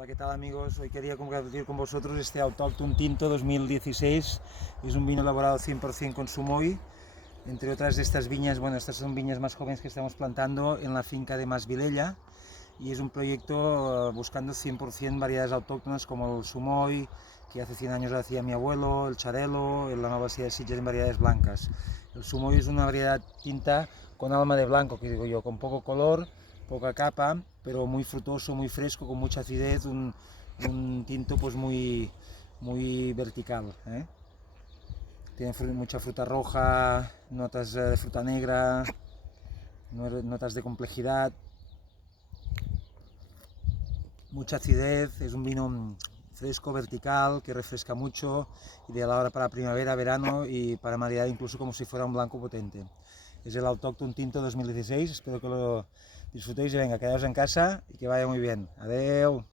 Hola, ¿qué tal amigos? Hoy quería compartir con vosotros este Autócton Tinto 2016. Es un vino elaborado 100% con Sumoy. Entre otras de estas viñas, bueno, estas son viñas más jóvenes que estamos plantando en la finca de Masvilella. Y es un proyecto buscando 100% variedades autóctonas como el Sumoy, que hace 100 años lo hacía mi abuelo, el Charelo, la Nueva Sierra de Sitges en variedades blancas. El Sumoy es una variedad tinta con alma de blanco, que digo yo, con poco color, poca capa, pero muy frutoso, muy fresco, con mucha acidez, un tinto pues muy vertical, ¿eh? Tiene mucha fruta roja, notas de fruta negra, notas de complejidad, mucha acidez. Es un vino fresco, vertical, que refresca mucho, ideal ahora para primavera, verano y para maridar incluso como si fuera un blanco potente. Es el Autócton Tinto 2016, espero que lo disfrutéis y venga, quedaos en casa y que vaya muy bien. Adeu.